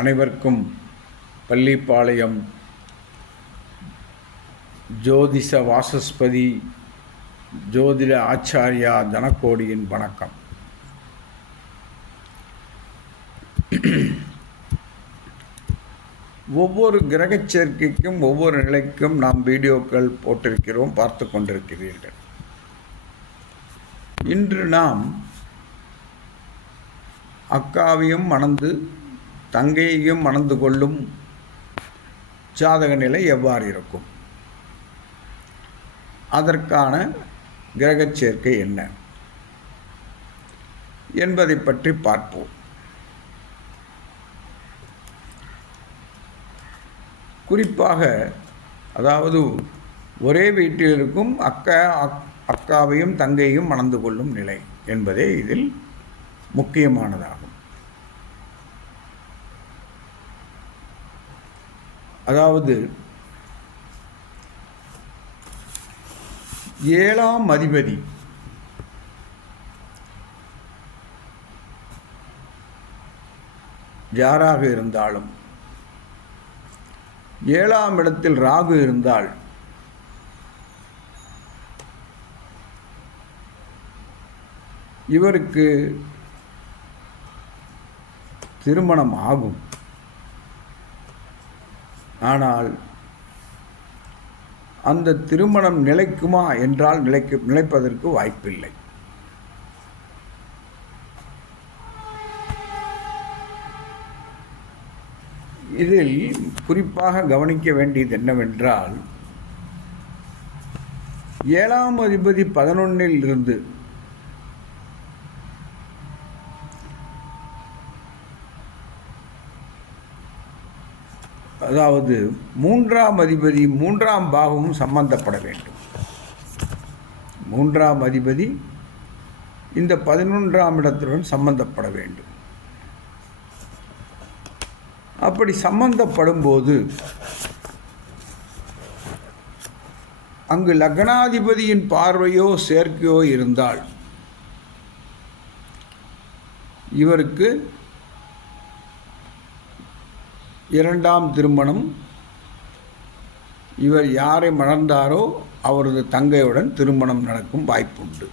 அனைவருக்கும் பள்ளிப்பாளையம் ஜோதிஷ வாசஸ்பதி ஜோதிட ஆச்சாரியா தனக்கோடியின் வணக்கம். ஒவ்வொரு கிரக சேர்க்கைக்கும் ஒவ்வொரு நிலைக்கும் நாம் வீடியோக்கள் போட்டிருக்கிறோம் பார்த்து கொண்டிருக்கிறீர்கள். இன்று நாம் அக்காவையும் மணந்து தங்கையையும் மணந்து கொள்ளும் ஜாதக நிலை எவ்வாறு இருக்கும்? அதற்கான கிரகச் சேர்க்கை என்ன? என்பதை பற்றி பார்ப்போம். குறிப்பாக அதாவது ஒரே வீட்டில் இருக்கும் அக்கா அக்- அக்காவையும் தங்கையும் மணந்து கொள்ளும் நிலை என்பதே இதில் முக்கியமானதாகும். அதாவது ஏழாம் அதிபதி. யாராக இருந்தாலும் ஏழாம் இடத்தில் ராகு இருந்தால் இவருக்கு திருமணம் ஆகும். ஆனால் அந்த திருமணம் நிலைக்குமா என்றால் நிலைக்கு நிலைப்பதற்கு வாய்ப்பில்லை. இதில் குறிப்பாக கவனிக்க வேண்டியது என்னவென்றால் ஏழாம் அதிபதி பதினொன்னில் இருந்து அதாவது மூன்றாம் அதிபதி மூன்றாம் பாகமும் சம்பந்தப்பட வேண்டும். மூன்றாம் அதிபதி இந்த பதினொன்றாம் இடத்துடன் சம்பந்தப்பட வேண்டும். அப்படி சம்பந்தப்படும் போது அங்கு லக்னாதிபதியின் பார்வையோ சேர்க்கையோ இருந்தால் இவருக்கு இரண்டாம் திருமணம் இவர் யாரை மணந்தாரோ அவரது தங்கையுடன் திருமணம் நடக்கும் வாய்ப்புண்டு.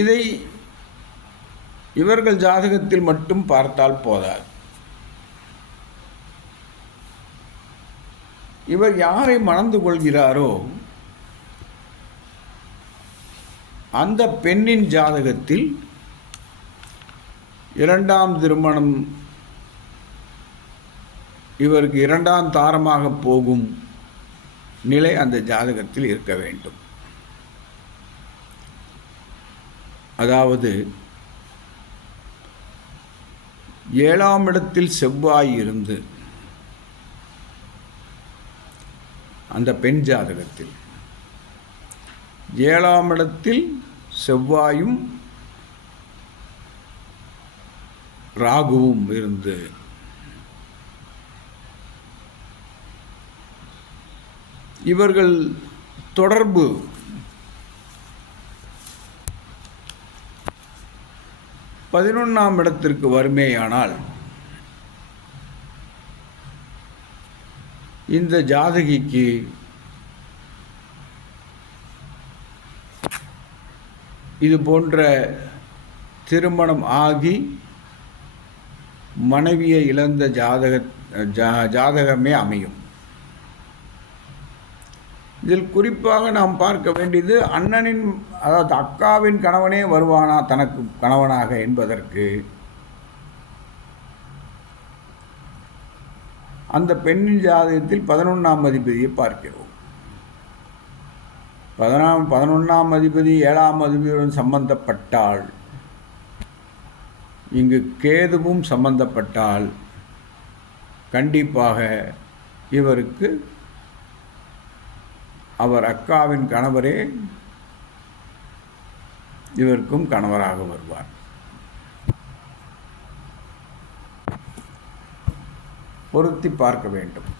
இதை இவர்கள் ஜாதகத்தில் மட்டும் பார்த்தால் போதாது. இவர் யாரை மணந்து கொள்கிறாரோ அந்த பெண்ணின் ஜாதகத்தில் இரண்டாம் திருமணம் இவருக்கு இரண்டாம் தாரமாக போகும் நிலை அந்த ஜாதகத்தில் இருக்க வேண்டும். அதாவது ஏழாம் இடத்தில் செவ்வாய் இருந்து அந்த பெண் ஜாதகத்தில் ஏழாம் இடத்தில் செவ்வாயும் ராகுவும் இருந்து இவர்கள் தொடர்பு பதினொன்றாம் இடத்திற்கு வருமேயானால் இந்த ஜாதகிக்கு இது போன்ற திருமணம் ஆகி மனைவியை இழந்த ஜாதக ஜா- ஜாதகமே அமையும். இதில் குறிப்பாக நாம் பார்க்க வேண்டியது அண்ணனின் அதாவது அக்காவின் கணவனே வருவானா தனக்கு கணவனாக என்பதற்கு அந்த பெண்ணின் ஜாதகத்தில் பதினொன்றாம் மதிப்பதியை பார்க்கிறோம். பதினாம் பதினொன்றாம் அதிபதி ஏழாம் அதிபதியுடன் சம்பந்தப்பட்டால் இங்கு கேதுவும் சம்பந்தப்பட்டால் கண்டிப்பாக இவருக்கு அவர் அக்காவின் கணவரே இவருக்கும் கணவராக வருவார். பொருத்தி பார்க்க வேண்டும்.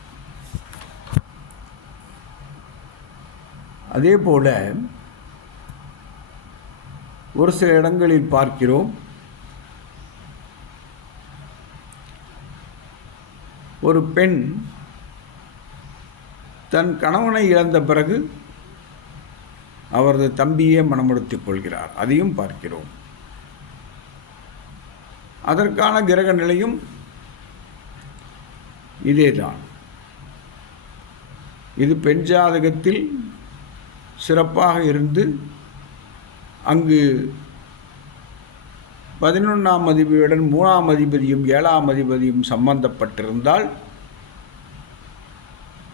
அதே போல் ஒரு சில இடங்களில் பார்க்கிறோம். ஒரு பெண் தன் கணவனை இழந்த பிறகு அவரது தம்பியே மனமுடுத்திக் கொள்கிறார். அதையும் பார்க்கிறோம். அதற்கான கிரக நிலையும் இதேதான். இது பெண் ஜாதகத்தில் சிறப்பாக இருந்து அங்கு பதினொன்றாம் அதிபதியுடன் மூணாம் அதிபதியும் ஏழாம் அதிபதியும் சம்பந்தப்பட்டிருந்தால்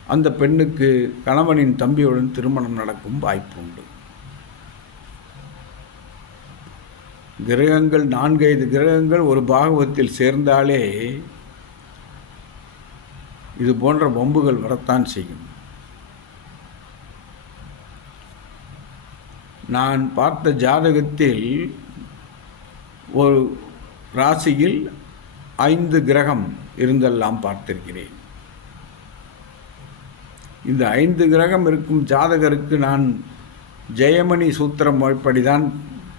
அந்த பெண்ணுக்கு கணவனின் தம்பியுடன் திருமணம் நடக்கும் வாய்ப்பு உண்டு. கிரகங்கள் நான்கைந்து கிரகங்கள் ஒரு பாகவத்தில் சேர்ந்தாலே இது போன்ற வம்புகள் வரத்தான் செய்யும். நான் பார்த்த ஜாதகத்தில் ஒரு ராசியில் ஐந்து கிரகம் இருந்தெல்லாம் பார்த்திருக்கிறேன். இந்த ஐந்து கிரகம் இருக்கும் ஜாதகருக்கு நான் ஜெயமணி சூத்திரம் முறைப்படிதான்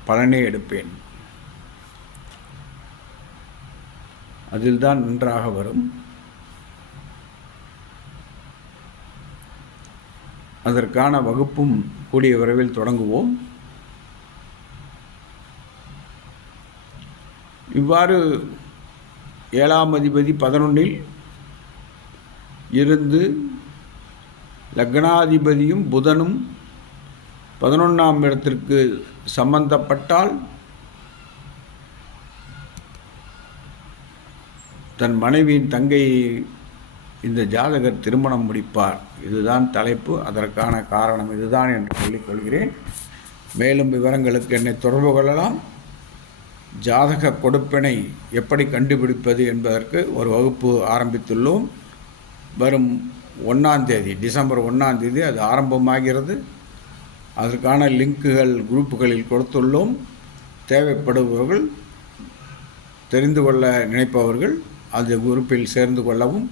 பலனே எடுப்பேன். அதில்தான் நன்றாக வரும். அதற்கான வகுப்பும் கூடிய விரைவில் தொடங்குவோம். இவ்வாறு ஏழாம் அதிபதி பதினொன்றில் இருந்து லக்னாதிபதியும் புதனும் பதினொன்றாம் இடத்திற்கு சம்பந்தப்பட்டால் தன் மனைவியின் தங்கையை இந்த ஜாதகர் திருமணம் முடிப்பார். இதுதான் தலைப்பு. அதற்கான காரணம் இதுதான் என்று சொல்லிக்கொள்கிறேன் மேலும் விவரங்களுக்கு என்னை தொடர்பு கொள்ளலாம். ஜாதக கொடுப்பினை எப்படி கண்டுபிடிப்பது என்பதற்கு ஒரு வகுப்பு ஆரம்பித்துள்ளோம். வரும் ஒன்றாம் தேதி டிசம்பர் ஒன்றாம் தேதி அது ஆரம்பமாகிறது. அதற்கான லிங்க்குகள் குரூப்புகளில் கொடுத்துள்ளோம். தேவைப்படுபவர்கள் தெரிந்து கொள்ள நினைப்பவர்கள் அந்த குரூப்பில் சேர்ந்து கொள்ளவும்